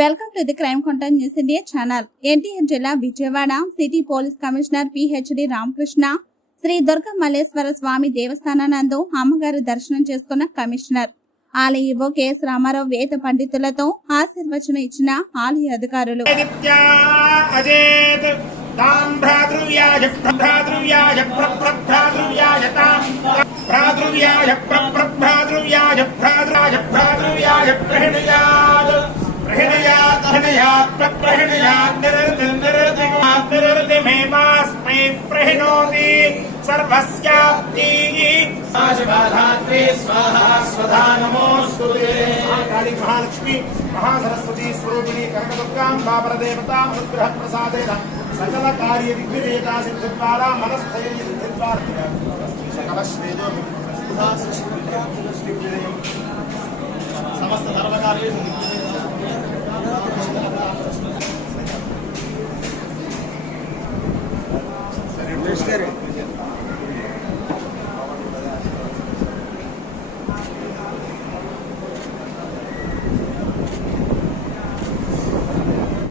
Welcome to the crime content news India channel NTR జిల్లా Vijayawada city police commissioner PhD Ramakrishna Sri Durga Malleswara Swamy దేవస్థానానందు అమ్మగారు దర్శనం చేసుకున్న commissioner ఆలయ ఇవో K S Ramarao వేద పండితులతో ఆశీర్వచనం ఇచ్చిన ఆలయ అధికారులు భ్రాతృవ్యాయ భ్రాతృవ్యాయ ప్రభ్రాతృవ్యాయ భ్రాతృవ్యాయ निर्दिमेवास्मै प्रणोति स्वाहा स्वधा नमोऽस्तु काली महालक्ष्मी महासरस्वती स्वरूपिणी कनकदुर्गां बाबरदेवताम् अनुग्रह प्रसादेन सकल कार्य विघ्नदेता सिद्धिद्वारा मनस्थैर्य सिद्धिद्वारा सकल श्रेयो समस्त सर्वकार्येषु quiere.